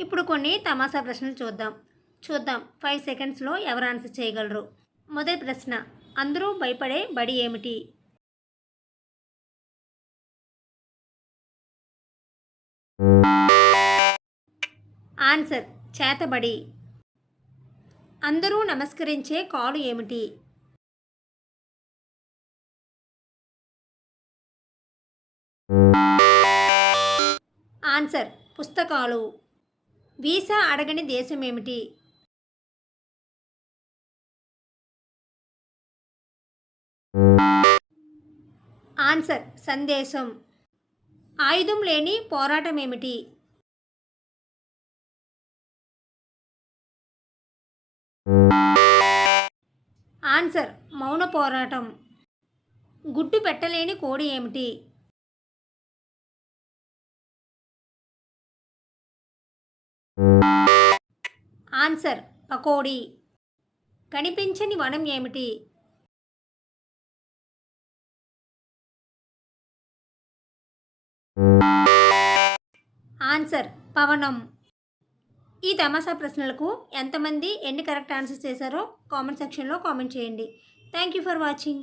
ఇప్పుడు కొన్ని తమాషా ప్రశ్నలు చూద్దాం. చూద్దాం. ఫైవ్ సెకండ్స్లో ఎవరు ఆన్సర్ చేయగలరు? మొదటి ప్రశ్న అందరూ భయపడే బడి ఏమిటి? ఆన్సర్ చేతబడి అందరూ నమస్కరించే కాలు ఏమిటి? ఆన్సర్ పుస్తకాలు. వీసా అడగని దేశం ఏమిటి ఆన్సర్ సందేశం. ఆయుధం లేని పోరాటం ఏమిటి ఆన్సర్ మౌన పోరాటం. గుడ్డు పెట్టలేని కోడి ఏమిటి? ఆన్సర్ పకోడీ. కనిపించని వనం ఏమిటి? ఆన్సర్ పవనం. ఈ తమాషా ప్రశ్నలకు ఎంతమంది ఎన్ని కరెక్ట్ ఆన్సర్స్ చేశారో కామెంట్ సెక్షన్లో కామెంట్ చేయండి. Thank you for watching.